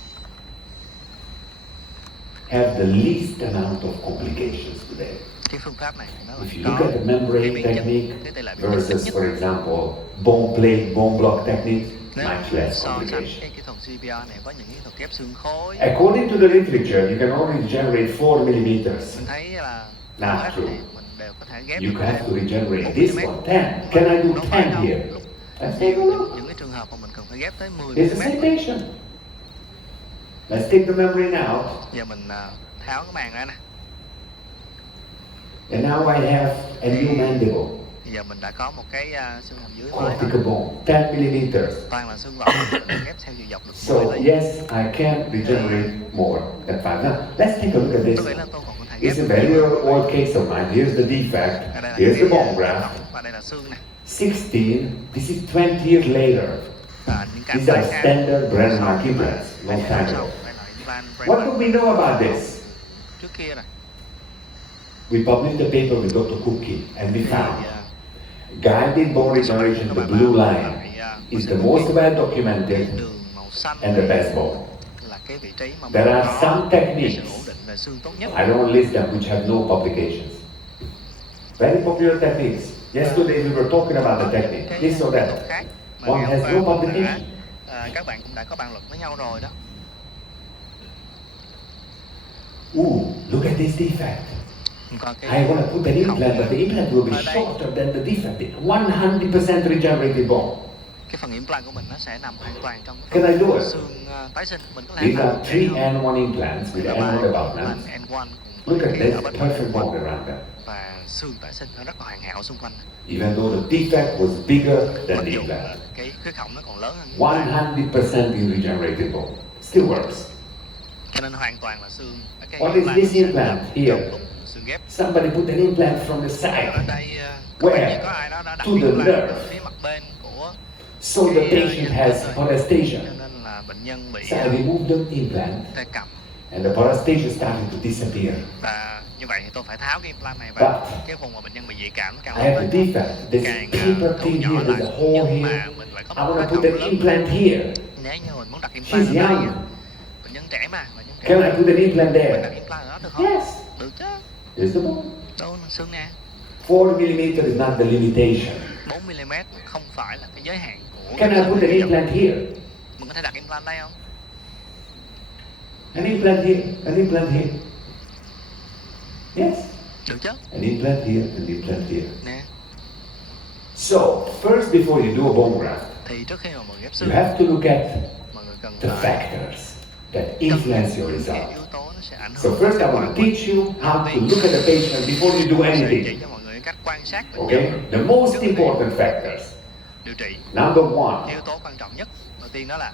have the least amount of complications today. cái phương pháp này nó If you có look at the cái membrane biến chứng, technique cái tỷ lệ biến chứng thấp versus, nhất. for example, bone plate, bone block technique, Nếu much less so sánh complication. cái kỹ thuật CPR này với những kỹ thuật ghép xương khối, According to the literature, you can only generate 4 millimeters. mình thấy là Not hầu hết true. thì mình đều có thể ghép You được have to thêm regenerate 1 this mm. one, 10. Can I do Đâu phải 10 đâu. here? Lúc Let's take a look. những cái trường hợp mà mình cần phải ghép tới 10 It's the same mm. patient. Let's take the membrane out. Giờ mình tháo cái màng ra nè. And now I have a new mandible, Bây giờ mình đã có một cái xương hàm dưới mới cortical bone, 10 millimeters. toàn là xương võng ghép theo chiều dọc được So 10 ly. yes, I can regenerate more than 5. Now let's take a look at this. Tôi nghĩ là tôi còn có thể ghép. It's a very old case of mine. Here's the defect. Here's the bone graft. Và đây là xương nè. 16. This is 20 years later. Những cạnh These are khác. standard brand mark implants, long time ago. Đây là implant What brand do we know about this? trước kia này. We published a paper with Dr. Cookie, and we found Thì, guided bone regeneration, the blue line, is the most well documented đường màu xanh and the best bone. là cái vị trí mà There mình are có some cái techniques, sự ổn định về xương tốt nhất. I don't list them, which have no publications. Very popular techniques. Yesterday we were talking about the technique, this or that. Khác mà One ngày has hôm no qua publication. các bạn cũng đã có bàn luận với nhau rồi đó. Ooh, look at this defect. Còn I want to put an implant, but the implant will be shorter than the defect. 100% regenerated bone. cái phần implant của mình nó sẽ nằm hoàn toàn trong Can I do it? xương tái sinh. Mình có thể These làm are 3N1 implants with N1 abutment. N1 Look at this perfect bone around them. và xương tái sinh nó rất là hoàn hảo xung quanh. Even though the defect was bigger than Mặc the dù implant. cái khuyết hổng nó còn lớn hơn. 100% in regenerated bone. Still works. Cho nên hoàn toàn là xương. Cái What is this implant here? Xương ghép. Somebody put an implant from the side. Ở đây Where? có ai đó đã đặt To the implant nerve. ở phía mặt bên của So the patient has cho paresthesia. nên là bệnh nhân bị So I removed the implant tê cầm. and the paresthesia started to disappear. Và như vậy thì tôi phải tháo cái implant này But và cái vùng mà bệnh nhân bị dị cảm càng I have a lớn defect. There's càng paper thu thin nhỏ here, lại. there's a hole Nhưng here. mà mình phải có I một want cái to put trọng an lớn. implant here. Nếu như mình muốn đặt implant She's ở đây, young. bệnh nhân trẻ mà, bệnh nhân trẻ. Can I put an implant Mình đặt there? implant ở đó được không? Yes. Được chứ. There's the bone. Đâu là xương nè. 4 millimeter is not the limitation. 4 mm không phải là cái giới hạn của Can I put an implant here? mình có thể đặt implant đây không? An implant here, an implant here. Yes. Được chứ. An implant here, an implant here. Nè. So, first before you do a bone graft, Thì trước khi mà mình ghép you xương, have to look at mọi người cần the phải factors that influence your cái result. yếu tố nó sẽ ảnh So hưởng. first I want to teach you how to look at the patient before you do Tôi sẽ chỉ anything. cho mọi người cách quan sát bệnh Okay? nhân The most trước khi important factors. điều trị. Number Cái one, yếu tố quan trọng nhất đầu tiên đó là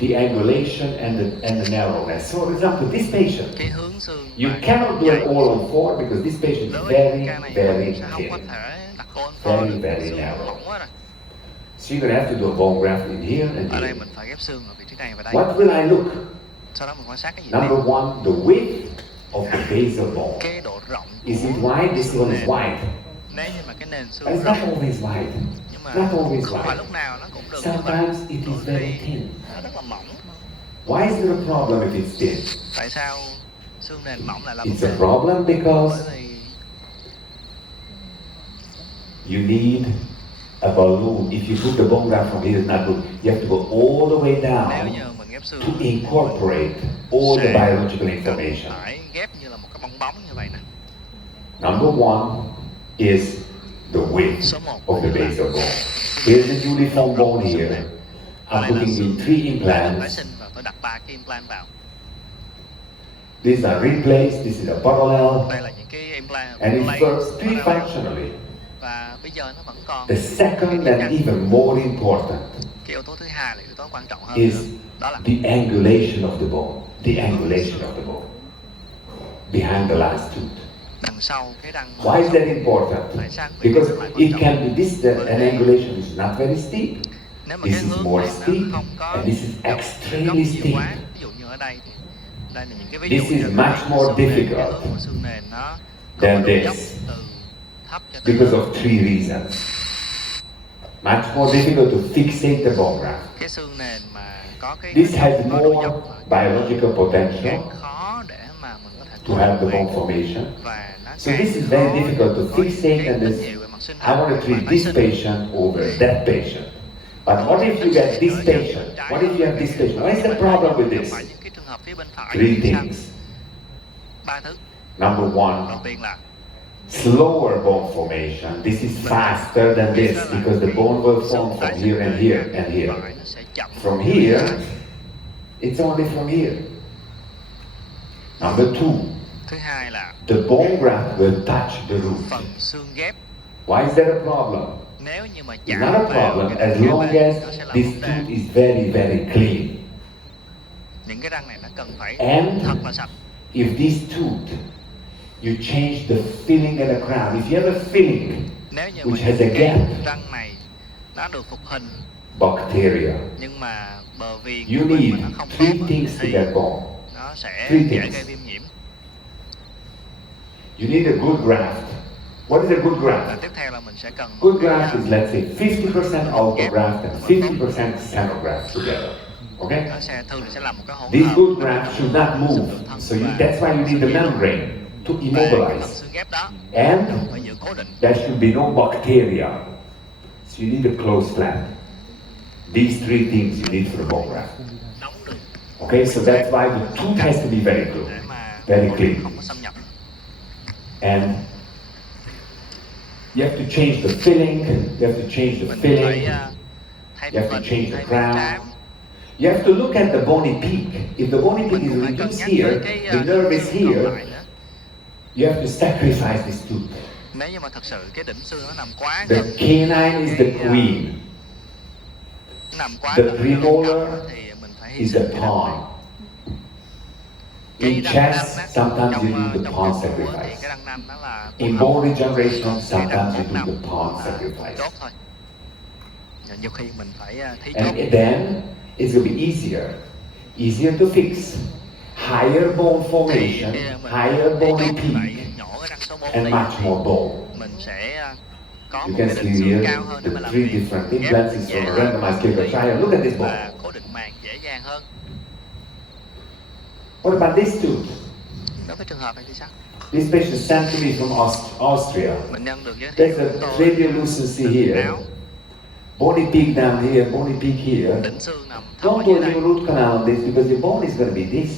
the angulation and the narrowness. So for example, this patient, cái hướng xương. you và cannot do dày. an all on 4 because this patient is Đối very, với ca này very sẽ không có thin. thể đặt on Very, for được, very xương narrow. mỏng quá rồi. So you're going to have to do a bone graft in here and Ở đây here. mình phải ghép xương ở vị trí này và đây. What will I look? Sau đó mình quan sát cái gì Number tiếp? one, the width of the basal bone. Cái độ rộng Is it của wide? This xương one is nền. wide. Nếu như mà cái nền But xương it's not rộng always wide. nhưng mà Not always không phải wide. lúc nào nó cũng được như vậy. Sometimes it is Đôi very khi thin. nó rất là mỏng. Why is there a problem if it's thin? Tại sao xương nền mỏng lại là It's vấn a đề? problem because Bởi vì you need a balloon. If you put the bone graft from here, it's not good. You have to go all the way nếu down như mình ghép xương to incorporate all the biological information. phải ghép như là một cái bong bóng như vậy nè. Number one is the width Số 1 of the basal bone. Here's the uniform bone here. I'm putting in 3 tái implants. sinh và tôi đặt 3 cái implant vào. These are replaced. This is a parallel. Đây là những cái implant And it plate works pretty parallel. functionally. Và bây giờ nó vẫn còn The second and even more important cái yếu tố thứ hai là yếu tố quan trọng hơn is nữa. Đó là the angulation of the bone. The angulation of the bone behind the last tooth. đằng sau cái răng. Why is that important? Because it can be this, an angulation is not very steep. Nếu mà This cái is hướng more này nó steep, không có and this is góc extremely nhiều steep. quá, ví dụ như ở đây thì đây là những cái ví This dụ is như much cái more xương nền, difficult cái hướng của xương nền nó than có độ dốc this từ thấp cho tới because lớn. of 3 reasons. Much more difficult to fixate the bone graft. Cái xương nền mà có cái This has có độ more dốc biological potential càng khó để mà mình có thể to have the hoàn bone formation. và nó So càng this is very khó difficult to có fixate cái and tín this. hiệu về mặt sinh I want to học treat và this sinh. patient over that patient. But what if you get this patient? What if you have this patient? What is the problem with this? Phải những cái trường hợp phía bên phải 3 thì sao? things. 3 thứ. Number Đầu one, tiên là slower bone formation. This is faster than this because the bone will form from here and here and here. phải nó sẽ chậm. From here, it's only from here. Number two, Thứ hai là the bone graft will touch the root. phần xương ghép. Why is that a problem? Nếu như mà It's chạm not a vào problem cái as răng long ghép as nó sẽ là this vấn đề. tooth is very, very clean. Những cái răng này nó cần phải And thật là sạch. if this tooth, you change the filling at the crown. If you have a filling Nếu như which mà has a cái gap, răng này nó được phục hình bacteria, nhưng mà bờ viền you của mình need mà nó không three tốt things to thì that bone. nó sẽ Three dễ things. gây viêm nhiễm. You need a good graft. What is a good Và graft? tiếp theo là mình sẽ cần Good graft is, let's say, 50% autograft and 50% xenograft together. Okay? nó sẽ thường sẽ làm một cái hỗn This hợp. good graft should not move. So that's why you need the membrane to Và cái phần immobilize. xương ghép đó And phải giữ cố định. there should be no bacteria. So you need a closed flap. These three things you need for the bone graft. Đóng được Okay, so that's why the tooth has to be very good, để mà very clean. không có xâm nhập. And you have to change the filling, you have to change the Mình phải filling, thay you have to phần, change the thay crown. trám. You have to look at the bony peak. If the bony peak Mình is cũng phải cân reduced nhắc here, tới cái the nerve is xương còn here, lại nữa. you have to sacrifice this tooth. Nếu như mà thật sự cái đỉnh xương nó nằm quá The gần, canine is the queen, nó nằm quá the gần cái premolar răng thì mình phải hy is the sinh cái răng này. pawn. Cái In răng chest, nanh á, sometimes you trong do the trong pawn cái mũ á thì sacrifice. cái răng nanh nó là In phù hợp. bone regeneration, Cái răng sometimes you cốt do nằm the pawn là sacrifice. tốt thôi. Và nhiều khi mình phải thí chốt. And then it's going to be easier to fix. Higher bone formation, higher bony peak, Nhỏ cái răng số 4 and much more bone. mình sẽ có You một can cái see đỉnh xương here cao hơn để the mà làm three việc different ghép implants is dễ from a hơn randomized clinical trial. Look at this bone. và cố định màng dễ dàng hơn. What about this tooth? Đối với trường hợp này thì sao? This patient sent to me from Austria. Bệnh nhân được giới thiệu There's với a tôi radiolucency here, áo, bony peak down here, bony peak here. đỉnh xương nằm thấp ở Don't dưới do đây. any root canal on this because your bone is going to be this.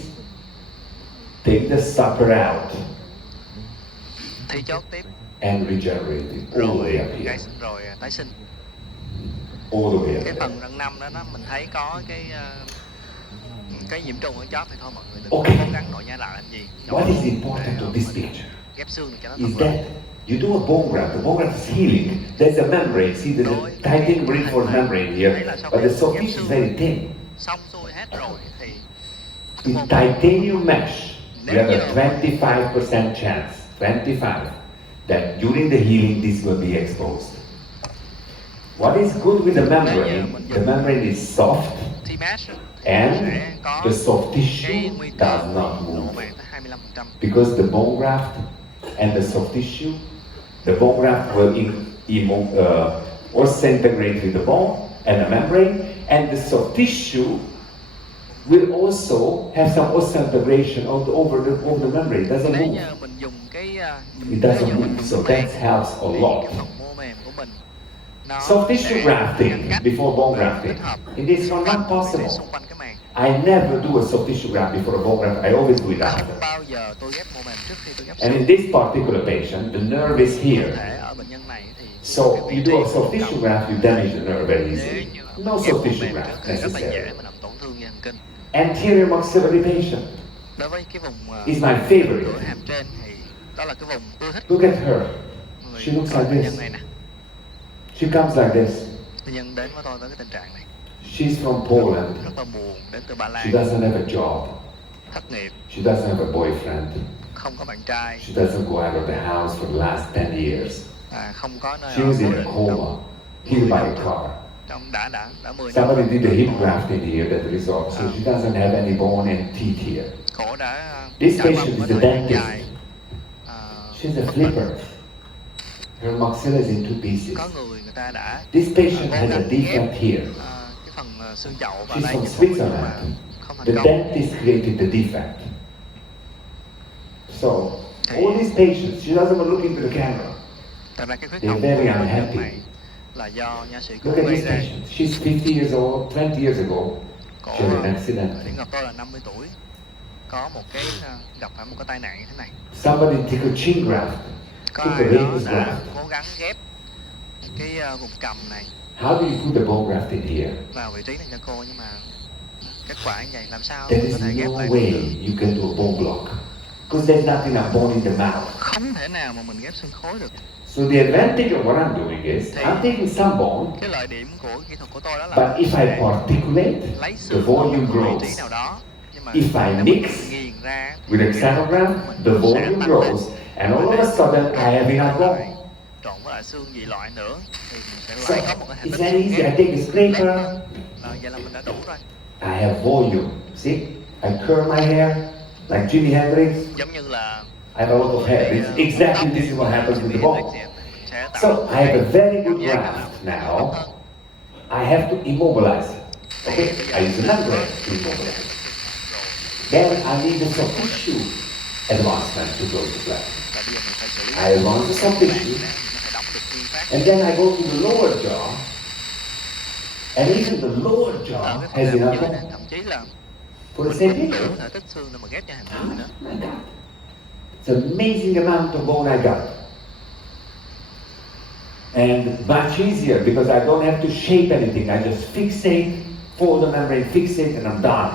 Take the sucker out Thí chốt tiếp and regenerate it all the way up here, rồi tái sinh. all the way up Cái there. phần răng năm đó mình thấy có cái nhiễm trùng ở chóp thì thôi mọi người đừng Okay. cố gắng nội nhai lại làm gì. What is important to this picture Ghép xương thì cho nó is thuận lợi. that you do a bone graft. The bone graft is healing. There's a membrane. See the titanium reinforced membrane here, but the soft tissue is very thin. Xong xuôi hết rồi thì In titanium mesh, you have a 25% chance, 25, that during the healing this will be exposed. What is good with the membrane? The membrane is soft thì mesh and sẽ có the soft cái tissue nguy cơ does not nổ move. vàng tới 25%. Because the bone graft and the soft tissue, the bone graft will integrate with the bone and the membrane, and the soft tissue will also have some osseointegration over the membrane. It doesn't Nếu move. như mình dùng cái It doesn't move, so that helps a lot. cái phần mô mềm của mình nó Soft tissue sẽ grafting ngăn cách before bone và grafting. kết hợp In this one, not để possible. xung quanh cái màng. I never do a soft tissue graft before a bone graft. I always do it Không after. bao giờ tôi ghép mô mềm trước khi tôi ghép And in xương. this particular patient, the nerve is Cụ here. thể ở bệnh nhân này thì So cái you vị do a trí soft tissue graft, you damage the nerve very nếu easily. như No ghép soft mô tissue mềm graft trước thì rất là necessary. dễ mà làm tổn thương dây thần kinh. Anterior maxillary patient Đối với cái vùng is my favorite. cửa hàm trên thì đó là cái vùng tôi thích. Look at her. Người She looks coi like bệnh this. nhân này nè. She comes like this. Bệnh nhân đến với tôi với cái tình trạng này. She's from Poland. Rất là buồn, đến từ Ba She Lan, doesn't have a job. thất nghiệp, She doesn't have a boyfriend. không có bạn trai, She doesn't go out of the house for the last 10 years. không có nơi She ở was cố in định a coma, hit by a car. trong đã 10 năm. Somebody did a hip graft in here that resolved, so she doesn't have any bone and teeth here. Cổ đã This trải qua patient một is cái a thời gian dentist. dài. She's a flipper. Her maxilla is in two pieces. Có người ta đã This patient has a defect here. cái phần xương chậu và She's đây from những khối nhưng mà Switzerland. không The thành công. dentist created the defect. So, all these patients, she doesn't even look into the camera. Thật ra cái khuyết They're tật very của bệnh unhappy. nhân này là do nha sĩ Look cứu at gây this ra. patient. She's 50 years old, 20 years ago. Cổ She had an accident. đến gặp tôi là 50 tuổi, có một cái gặp phải một cái tai nạn như thế này. Somebody took a chin graft, Có took a ai đó ramus đã graft. cố gắng ghép cái vùng cầm này How do you put the bone graft in here? vào vị trí này cho cô, nhưng mà kết quả như vậy làm sao There có is thể ghép no lại way được. you can do a bone block. because there's not enough bone in the mouth. Không thể nào mà mình ghép xương khối được. So the advantage of what I'm doing is I'm taking some bone, Cái lợi điểm của kỹ thuật của tôi đó là but if I particulate, lấy the xương volume ở một vị trí grows. nào đó. Nhưng mà If I nếu mình mix nghiền ra with xenograft, the volume grows, and all of a sudden I have enough bone. trộn với lại xương dị loại nữa thì mình sẽ So lại có một cái hệ it's tích that xương easy. I ghép take a scraper. lớn hơn. Vậy là mình đã đủ rồi. I have volume. See, I curl my hair like Jimi Hendrix. Giống như là I have a lot of hair. It's exactly this is what happens with the bone. So I have a very good graft now. I have to immobilize it. Okay, I use another graft to immobilize it. Then I need the soft tissue advancement to go to plan. I advance the soft tissue, and then I go to the lower jaw, and even the lower jaw has enough bone thậm chí là for the same picture. thể tích xương để mà ghép cho hàm dưới nữa. My God. It's an amazing amount of bone I got. And much easier because I don't have to shape anything. I just fixate, fold the membrane, fixate, and I'm done.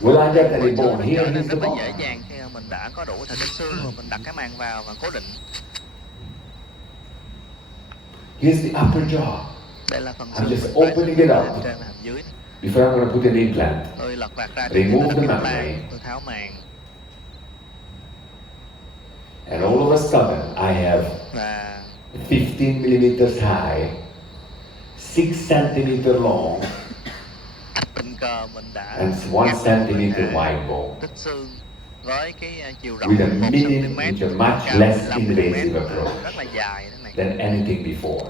Will I get any bone here? Trở nên Here's the rất là bone. dễ dàng khi mà mình đã có đủ thể tích xương rồi mình đặt cái màng vào và cố định. Here's the upper jaw. Đây là phần I'm xương just bên opening it up. trên và hàm dưới. Before I'm going to put an implant. Tôi lật vạt ra Remove tôi the đặt cái membrane. màng, tôi tháo màng And all of a sudden, I have và 15 millimeters high, 6 centimeter long, tình cờ mình đã and 1 ghép centimeter một wide bone. tích xương với cái chiều rộng With a 1 minute, cm, which are much cao less 15 invasive mm, approach rất là dài thế này. than anything before.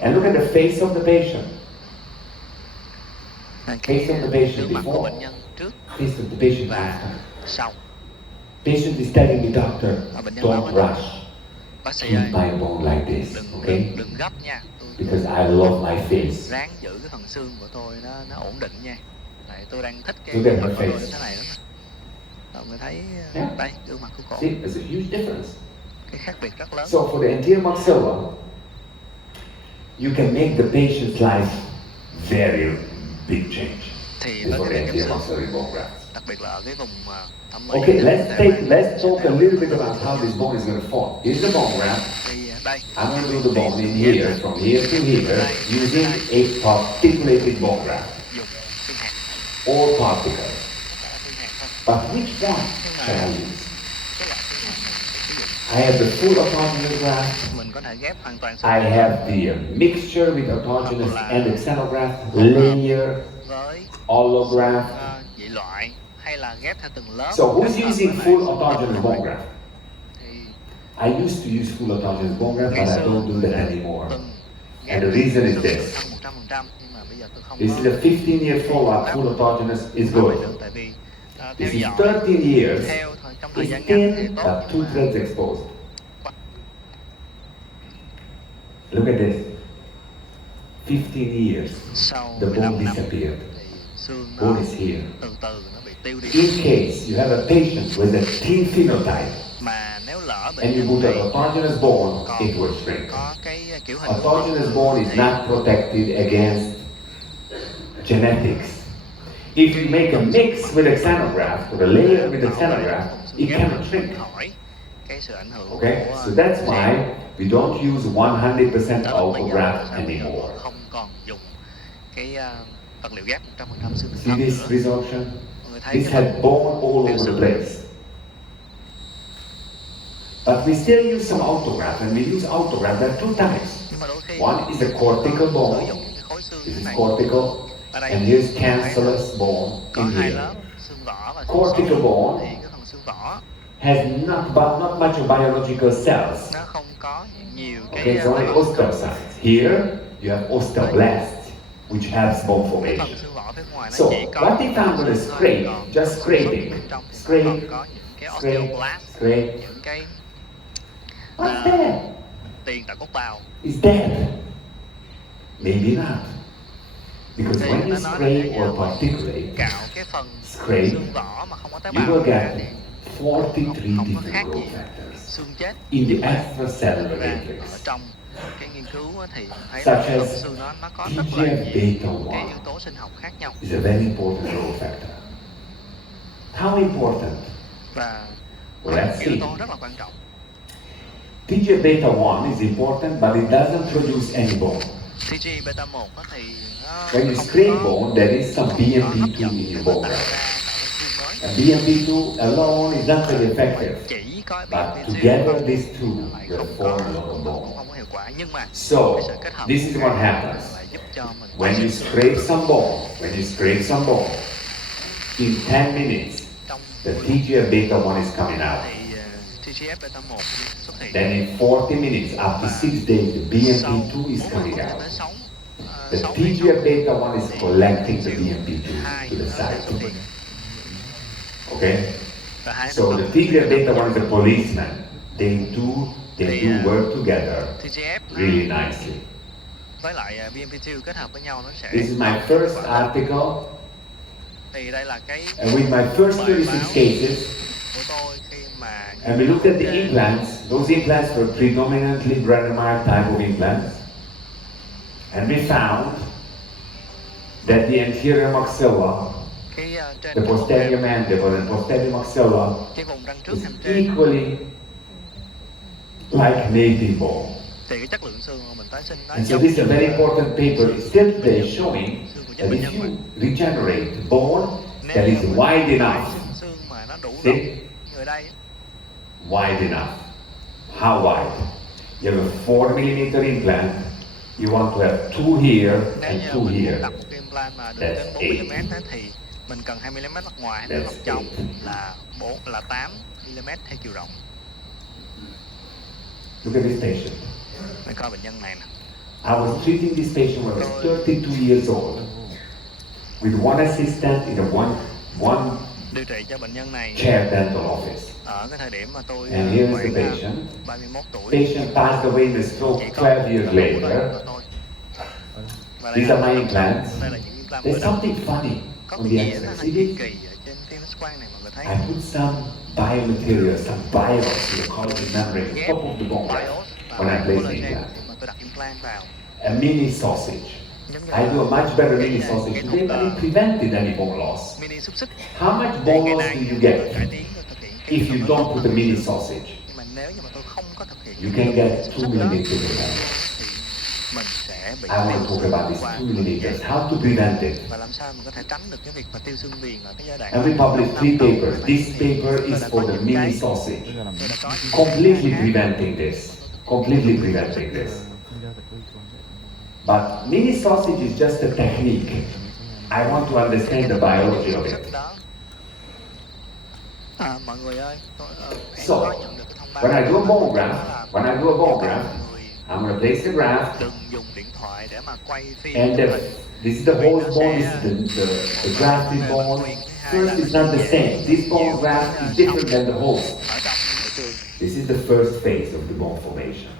And look at the face of the patient. Face of the patient Gương mặt của before, bệnh nhân trước face of the patient và after. sau. Patient is telling me, doctor, Bệnh nhân nói don't với rush. bác sĩ Keep ơi, my bone like this, okay? đừng gấp nha. Because I love my face. Ráng giữ cái phần xương của tôi nó ổn định nha. Tại tôi đang thích cái Look at gương mặt her của tôi face. như thế này lắm. Mọi người thấy Yeah. đây gương mặt của cổ, See, there's a huge difference. cái khác biệt rất lớn. So for the anterior maxilla, you can make the patient's life very big change. Thì Is với for cái the việc anterior ghép xương, maxillary bone graft. đặc biệt là ở cái vùng thẩm mỹ. Okay, let's talk a little bit about how this bone is going to form. Here's the bone graft. Thì đây I'm going to do the bone in here, from here to here, using a particulated bone graft, dùng xương hạt, all particles. xương hạt thôi. But which one shall I use? Cái loại xương hạt mình sẽ sử dụng. I have the full autogenous graft. Mình có thể ghép hoàn toàn xương I hạt have the mixture with autogenous and the xenograft, layer, với allograft. dị loại hay là ghép theo từng lớp. So who's using full autogenous bone graft? Thì I used to use full autogenous bone graft, ngày but I xưa don't do that đã anymore. từng And the reason is this. 100%, nhưng mà bây giờ tôi không This is a 15-year follow-up, full autogenous is good. tại vì theo This is dõi 13 years, theo trong thời it's gian ngắn thì thin, tốt. but two threads exposed. Look at this. 15 years, Sau the bone 15 năm disappeared. thì xương nó Bone is here. từ từ nó bị tiêu đi. In case you have a patient with a thin phenotype, Mà nếu lỡ bệnh and you nhân put an này autogenous bone, còn it will shrink. có cái kiểu hình Autogenous bone is not protected against genetics. If you make a mix with a xenograft, or a layer with a xenograft, it cannot shrink. khỏi cái sự ảnh hưởng Okay, của so that's why we don't use 100% đó là bây giờ autograft sao bây giờ anymore. không còn dùng cái vật liệu ghép 100% xương See thân this nữa. resorption? Mọi người thấy This cái had bone all over the place. But we still use some autograft, and we use autograft. There are two types. nhưng mà đôi khi One is a cortical bone. sử dụng những cái khối xương This thế is này. cortical, Ở đây and here's cancellous bone có in hai here. lớp xương vỏ và xương Cortical sọ. bone Thì cái phần xương vỏ Has not much of biological cells. nó không có nhiều cái Okay, it's only osteocytes. Here you have osteoblasts, which helps bone phần formation. xương vỏ phía ngoài nó So, chỉ có what if I'm going to scrape, just scraping, trong scrape, còn có những cái scrape, osteoblast, scrape? những cái What's that? tiền tại cốt bào. Is dead? Maybe not. Because Thì when you nó nói là scrape nếu or mà particulate, cạo cái phần scrape, xương vỏ mà không có tế you bào will ra get thì 43 không có khác different gì growth factors xương chết. in the extracellular Và ở matrix, trong cái nghiên cứu á thì thấy such là cái as phần xương nó có rất là nhiều cái TGF-beta1 yếu tố sinh học khác nhau. is a very important growth factor. How important? Và Well, let's yếu see. tố rất là quan trọng. TGF beta 1 is important, but it doesn't produce any bone. TG beta 1 thì nó When you không scrape có bone, there is some không có hấp BMP2 dẫn in để your mà bone tạo graft. ra xương mới. And BMP2 alone is not very effective, Chỉ có but BMP2 together these two lại will không form có a lot of bone. không có hiệu quả, nhưng mà So, cái sự kết hợp this is của what hai happens. lại giúp cho mình When you scrape some bone, in 10 minutes, trong the TGF beta 1 is coming out. thì TGF beta 1 xuất hiện. Then in 40 minutes, after 6 days, the BMP2 is coming out. The TGF beta 1 is collecting the BMP2 to the side. Okay? So the TGF beta 1 is a policeman. They do work together TGF really nicely. với lại BMP2 kết hợp với nhau nó sẽ This is my first article, thì đây là cái and with my first 36 cases, của tôi khi mà and we looked at the implants. Those implants were predominantly Brennemeyer type of implants. And we found that the anterior maxilla, cái trên the posterior mandible and posterior maxilla cái vùng răng trước is hàm trên equally like native bone. thì cái chất lượng xương mà mình tái sinh nó And so this is a very important paper. It's still today showing that if you regenerate bone that is wide enough, xương mà nó đủ see, rộng người đây wide enough. How wide? You have a 4mm implant. You want to have 2 here nếu and như 2 mình muốn here. đặt một cái implant mà được That's đến 4mm thì mình cần 2mm mặt ngoài, 2mm mặt trong là 8mm theo chiều rộng. Look at this patient. Mình coi bệnh nhân này nè. I was treating this patient when I was 32 years old with one assistant in a one Điều trị cho bệnh nhân này chair dental office. ở cái thời điểm mà tôi And here's the khoảng patient. 31 tuổi. Patient passed away in a stroke 12 years later. These are my implants. Đây là những implant There's mới đầu. something funny Có on cái the gì đó X-ray. hơi See kỳ this? kỳ ở trên phim X-quang này mọi người thấy. I put some biomaterial, some bios in the collagen membrane, Ghép top of the bone BIOS when I và place the collagen implant. khi mà tôi đặt implant vào. A mini sausage. Giống như I do a much better mini cái sausage thuật, today, but it prevented any bone loss. mini xúc xích. How much Thì bone ngày loss nay do you tôi get cải tiến tôi thực hiện cái if you thuật don't đó. put a mini sausage? Nhưng mà nếu như mà tôi không có thực hiện You can get xúc 2 xích đó, millimeters of bone. thì mình sẽ bị I want to tiêu talk xương about these qua 2 millimeters, how to prevent it. và làm sao mình có thể tránh được cái việc mà tiêu xương viền ở cái giai đoạn And we published 3 papers. This paper is for the mini sausage, completely preventing this. Completely preventing this. But mini sausage is just a technique. I want to understand the biology of it. Mọi người ơi, em So, có nhận được cái thông báo when I do a bone đó graft, là when I do a bone graft, mọi người I'm going to place the graft, đừng dùng điện thoại để mà quay phim and chụp hình. this is the whole bone, this is the grafted bone. First, it's not the same. This bone graft is different than the whole. Ở trong thị trường This is the first phase of the bone formation.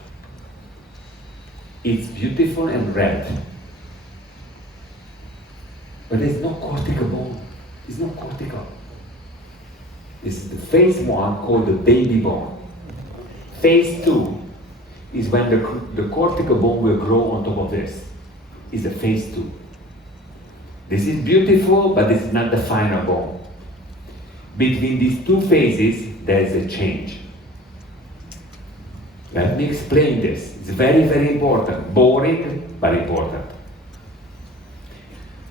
It's beautiful and red, but there's no cortical bone. It's not cortical. This is the phase 1 called the baby bone. Phase 2 is when the cortical bone will grow on top of this. Is the phase 2. This is beautiful, but this is not the final bone. Between these two phases, there is a change. Let me explain this. It's very, very important. Boring, but important.